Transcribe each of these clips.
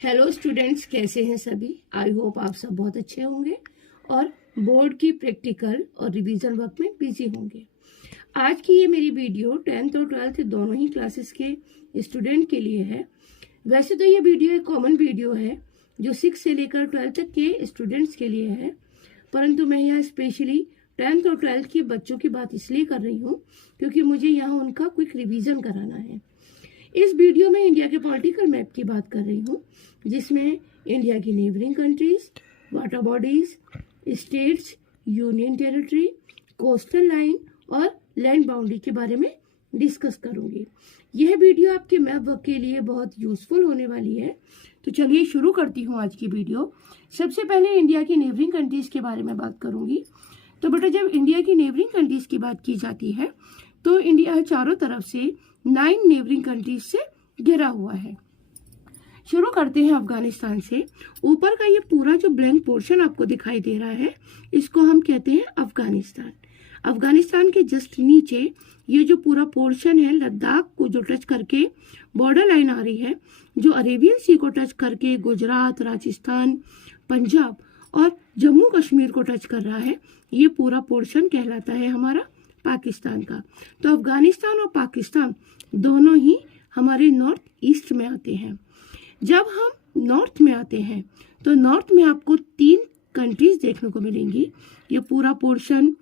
Hello students, कैसे हैं सभी। आई होप आप सब बहुत अच्छे होंगे और बोर्ड की प्रैक्टिकल और रिवीजन वर्क में बिजी होंगे। आज की ये मेरी वीडियो 10th और 12th दोनों ही क्लासेस के स्टूडेंट के लिए है। वैसे तो ये वीडियो एक कॉमन वीडियो है जो 6 से लेकर 12th तक के स्टूडेंट्स के लिए है, परंतु मैं यहाँ स्पेशली 10th और 12th के बच्चों की बात इसलिए कर रही हूँ क्योंकि मुझे यहाँ उनका क्विक रिवीजन कराना है। इस वीडियो में इंडिया के पॉलिटिकल मैप की बात कर रही हूँ, जिसमें इंडिया की neighbouring countries, water bodies, states, union territory, coastal line और लैंड बाउंड्री के बारे में डिस्कस करूंगी। यह वीडियो आपके मैप वर्क के लिए बहुत यूजफुल होने वाली है। तो चलिए शुरू करती हूँ आज की वीडियो। सबसे पहले इंडिया की नेबरिंग कंट्रीज के बारे में बात करूंगी। तो बेटा, जब इंडिया की नेबरिंग कंट्रीज की बात की जाती है तो इंडिया चारों तरफ से 9 नेबरिंग कंट्रीज से घिरा हुआ है। शुरू करते हैं अफगानिस्तान से। ऊपर का ये पूरा जो ब्लैंक पोर्शन आपको दिखाई दे रहा है, इसको हम कहते हैं अफगानिस्तान। अफगानिस्तान के जस्ट नीचे ये जो पूरा पोर्शन है, लद्दाख को जो टच करके बॉर्डर लाइन आ रही है, जो अरेबियन सी को टच करके गुजरात, राजस्थान, पंजाब और जम्मू कश्मीर को टच कर रहा है, ये पूरा पोर्शन कहलाता है हमारा पाकिस्तान का। तो अफगानिस्तान और पाकिस्तान दोनों ही हमारे नॉर्थ ईस्ट में आते हैं। जब हम नॉर्थ में आते हैं तो नॉर्थ में आपको 3 कंट्रीज देखने को मिलेंगी। ये पूरा पोर्शन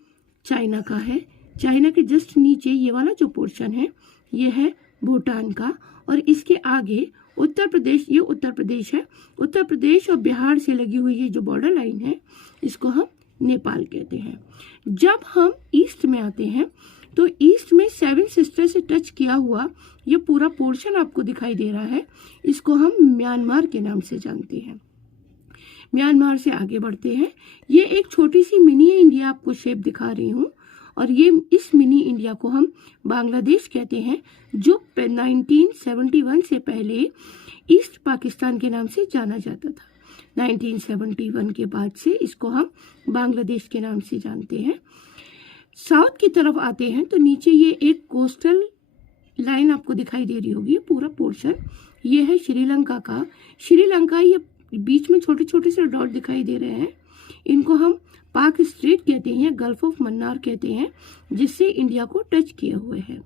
चाइना का है। चाइना के जस्ट नीचे ये वाला जो पोर्शन है, ये है भूटान का, और इसके आगे उत्तर प्रदेश, ये उत्तर प्रदेश है। उत्तर प्रदेश और बिहार से लगी हुई ये जो बॉर्डर लाइन है, इसको हम नेपाल कहते हैं। जब हम ईस्ट में आते हैं तो ईस्ट में 7 सिस्टर से टच किया हुआ ये पूरा पोर्शन आपको दिखाई दे रहा है, इसको हम म्यांमार के नाम से जानते हैं। म्यांमार से आगे बढ़ते हैं। ये एक छोटी सी मिनी इंडिया आपको शेप दिखा रही हूँ, और ये इस मिनी इंडिया को हम बांग्लादेश कहते हैं, जो 1971 से पहले ईस्ट पाकिस्तान के नाम से जाना जाता था। 1971 के बाद से इसको हम बांग्लादेश के नाम से जानते हैं। साउथ की तरफ आते हैं तो नीचे ये एक कोस्टल लाइन आपको दिखाई दे रही होगी, पूरा पोर्शन ये है श्रीलंका का। श्रीलंका, ये बीच में छोटे छोटे से डॉट दिखाई दे रहे हैं, इनको हम पाक स्ट्रेट कहते हैं, गल्फ ऑफ मन्नार कहते हैं, जिससे इंडिया को टच किए हुए है।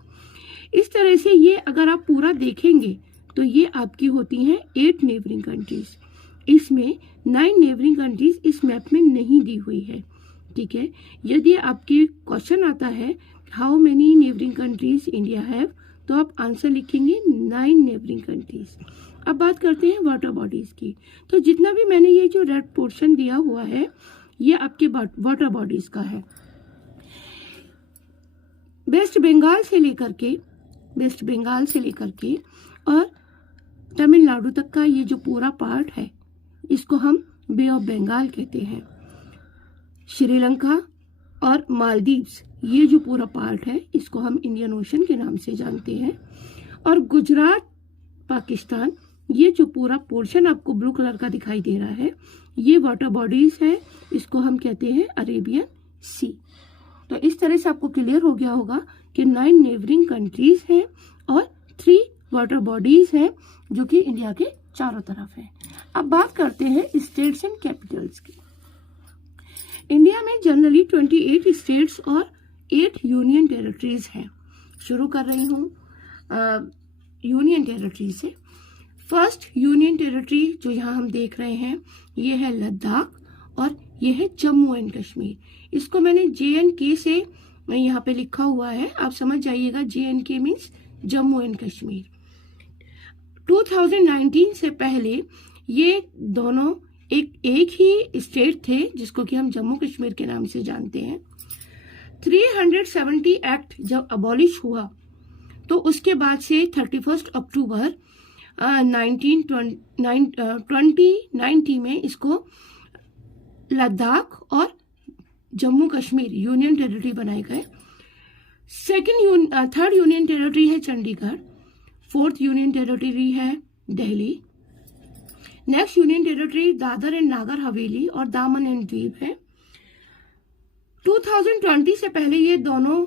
इस तरह से ये अगर आप पूरा देखेंगे तो ये आपकी होती हैं 8 नेबरिंग कंट्रीज। इसमें 9 नेबरिंग कंट्रीज इस मैप में नहीं दी हुई है, ठीक है। यदि आपके क्वेश्चन आता है how many neighbouring countries India have, तो आप आंसर लिखेंगे 9 नेबरिंग कंट्रीज। अब बात करते हैं वाटर बॉडीज की। तो जितना भी मैंने ये जो रेड पोर्शन दिया हुआ है, ये आपके वाटर बॉडीज का है। वेस्ट बंगाल से लेकर के और तमिलनाडु तक का ये जो पूरा पार्ट है, इसको हम बे ऑफ बंगाल कहते हैं। श्रीलंका और मालदीव्स, ये जो पूरा पार्ट है, इसको हम इंडियन ओशन के नाम से जानते हैं। और गुजरात, पाकिस्तान, ये जो पूरा पोर्शन आपको ब्लू कलर का दिखाई दे रहा है, ये वाटर बॉडीज है, इसको हम कहते हैं अरेबियन सी। तो इस तरह से आपको क्लियर हो गया होगा कि 9 नेबरिंग कंट्रीज हैं और 3 वाटर बॉडीज हैं जो कि इंडिया के चारों तरफ है। अब बात करते हैं स्टेट्स एंड कैपिटल्स की। इंडिया में जनरली 28 स्टेट्स और 8 यूनियन टेरिटरीज हैं। शुरू कर रही हूँ यूनियन टेरिटरी से। फर्स्ट यूनियन टेरिटरी जो यहाँ हम देख रहे हैं, ये है लद्दाख और ये है जम्मू एंड कश्मीर। इसको मैंने JNK से यहाँ पे लिखा हुआ है, आप समझ जाइएगा। JNK means Jammu and Kashmir. 2019 से पहले ये दोनों एक ही स्टेट थे, जिसको कि हम जम्मू कश्मीर के नाम से जानते हैं। 370 एक्ट जब अबॉलिश हुआ तो उसके बाद से 31 अक्टूबर 2090 में इसको लद्दाख और जम्मू कश्मीर यूनियन टेरिटरी बनाए गए। थर्ड यूनियन टेरिटरी है चंडीगढ़। 4th यूनियन टेरिटरी है Delhi. Next union territory Dadar and Nagar Haveli और दामन एंड दीव है। 2020 से पहले ये दोनों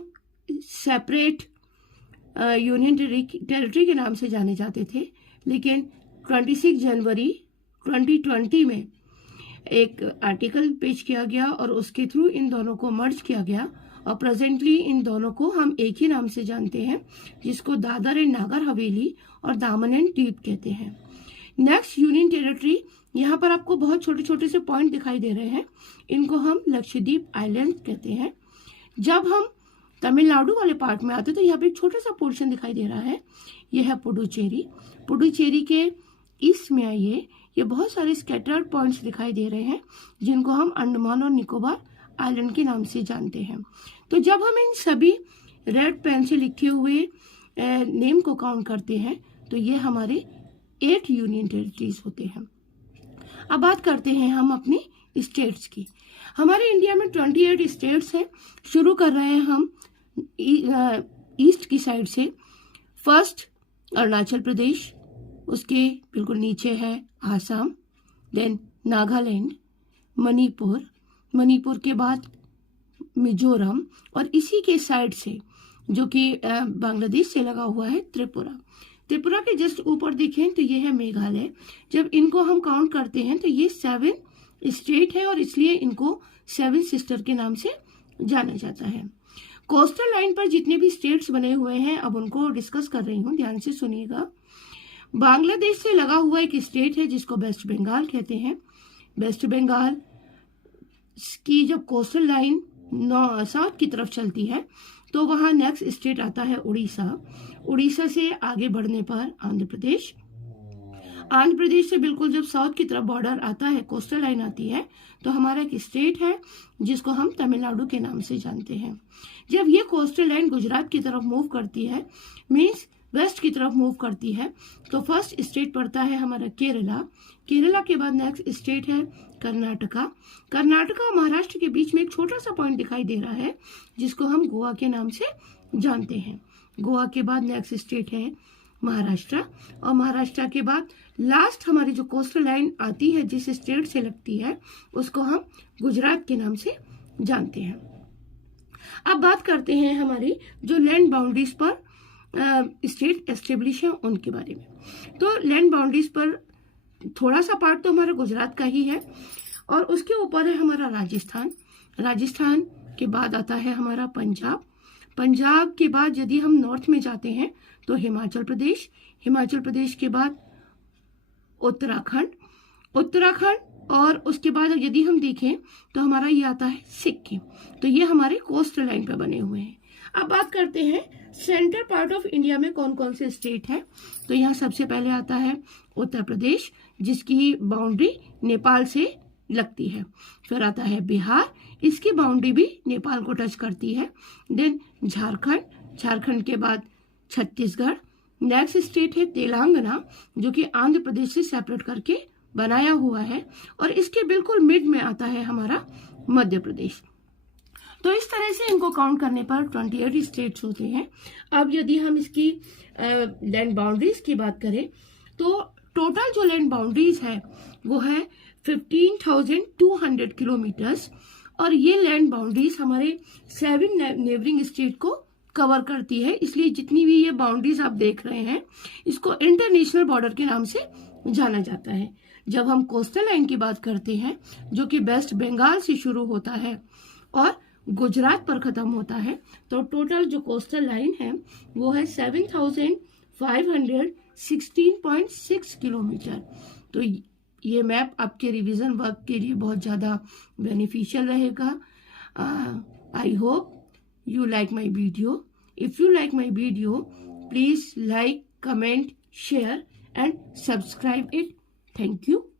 सेपरेट यूनियन टेरिटरी के नाम से जाने जाते थे, लेकिन 26 जनवरी 2020 में एक आर्टिकल पेश किया गया और उसके थ्रू इन दोनों को मर्ज किया गया और प्रेजेंटली इन दोनों को हम एक ही नाम से जानते हैं, जिसको दादर एंड नागर हवेली और दामन एंड दीव कहते हैं। नेक्स्ट यूनियन टेरिटरी, यहाँ पर आपको बहुत छोटे छोटे से पॉइंट दिखाई दे रहे हैं, इनको हम लक्षद्वीप आइलैंड कहते हैं। जब हम तमिलनाडु वाले पार्ट में आते तो यहाँ पे एक छोटा सा पोर्शन दिखाई दे रहा है, यह है पुडुचेरी। पुडुचेरी के ईस्ट में आइए, ये बहुत सारे स्कैटर्ड पॉइंट्स दिखाई दे रहे हैं जिनको हम अंडमान और निकोबार आइलैंड के नाम से जानते हैं। तो जब हम इन सभी रेड पेन से लिखे हुए नेम को काउंट करते हैं तो ये हमारे 8 यूनियन टेरिटरीज होते हैं। अब बात करते हैं हम अपनी स्टेट्स की। हमारे इंडिया में 28 स्टेट्स हैं। शुरू कर रहे हैं हम ईस्ट की साइड से। फर्स्ट अरुणाचल प्रदेश, उसके बिल्कुल नीचे है आसाम, देन नागालैंड, मणिपुर के बाद मिजोरम और इसी के साइड से जो कि बांग्लादेश से लगा हुआ है त्रिपुरा के जस्ट ऊपर देखें तो ये है मेघालय। जब इनको हम काउंट करते हैं तो ये 7 स्टेट है और इसलिए इनको 7 सिस्टर के नाम से जाना जाता है। कोस्टल लाइन पर जितने भी स्टेट्स बने हुए हैं अब उनको डिस्कस कर रही हूँ, ध्यान से सुनिएगा। बांग्लादेश से लगा हुआ एक स्टेट है जिसको वेस्ट बंगाल कहते हैं। वेस्ट बंगाल की जब कोस्टल लाइन साउथ की तरफ चलती है तो वहाँ नेक्स्ट स्टेट आता है उड़ीसा से आगे बढ़ने पर आंध्र प्रदेश से बिल्कुल जब साउथ की तरफ बॉर्डर आता है, कोस्टल लाइन आती है, तो हमारा एक स्टेट है जिसको हम तमिलनाडु के नाम से जानते हैं। जब ये कोस्टल लाइन गुजरात की तरफ मूव करती है, मीन्स वेस्ट की तरफ मूव करती है, तो फर्स्ट स्टेट पड़ता है हमारा केरला के बाद नेक्स्ट स्टेट है कर्नाटका और महाराष्ट्र के बीच में एक छोटा सा पॉइंट दिखाई दे रहा है जिसको हम गोवा के नाम से जानते हैं। गोवा के बाद नेक्स्ट स्टेट है महाराष्ट्र और महाराष्ट्र के बाद लास्ट हमारी जो कोस्टल लाइन आती है जिस स्टेट से लगती है उसको हम गुजरात के नाम से जानते हैं। अब बात करते हैं हमारी जो लैंड बाउंड्रीज पर स्टेट एस्टेब्लिश है उनके बारे में। तो लैंड बाउंड्रीज पर थोड़ा सा पार्ट तो हमारा गुजरात का ही है और उसके ऊपर है हमारा राजस्थान के बाद आता है हमारा पंजाब के बाद यदि हम नॉर्थ में जाते हैं तो हिमाचल प्रदेश के बाद उत्तराखंड और उसके बाद यदि हम देखें तो हमारा ये आता है सिक्किम। तो ये हमारे कोस्टल लाइन पे बने हुए हैं। अब बात करते हैं सेंट्रल पार्ट ऑफ इंडिया में कौन कौन से स्टेट है। तो यहाँ सबसे पहले आता है उत्तर प्रदेश जिसकी बाउंड्री नेपाल से लगती है। फिर आता है बिहार, इसकी बाउंड्री भी नेपाल को टच करती है। देन झारखंड के बाद छत्तीसगढ़। नेक्स्ट स्टेट है तेलंगाना जो कि आंध्र प्रदेश से सेपरेट करके बनाया हुआ है और इसके बिल्कुल मिड में आता है हमारा मध्य प्रदेश। तो इस तरह से इनको काउंट करने पर 28 स्टेट्स होते हैं। अब यदि हम इसकी लैंड बाउंड्रीज की बात करें तो टोटल जो लैंड बाउंड्रीज है वो है 15,200 किलोमीटर्स और ये लैंड बाउंड्रीज हमारे 7 नेबरिंग स्टेट को कवर करती है। इसलिए जितनी भी ये बाउंड्रीज आप देख रहे हैं इसको इंटरनेशनल बॉर्डर के नाम से जाना जाता है। जब हम कोस्टल लाइन की बात करते हैं जो कि वेस्ट बंगाल से शुरू होता है और गुजरात पर खत्म होता है, तो टोटल जो कोस्टल लाइन है वो है 7,516.6 किलोमीटर। तो ये मैप आपके रिवीजन वर्क के लिए बहुत ज़्यादा बेनिफिशियल रहेगा। I hope you like my video. If you like my video, please like, comment, share and subscribe it. Thank you.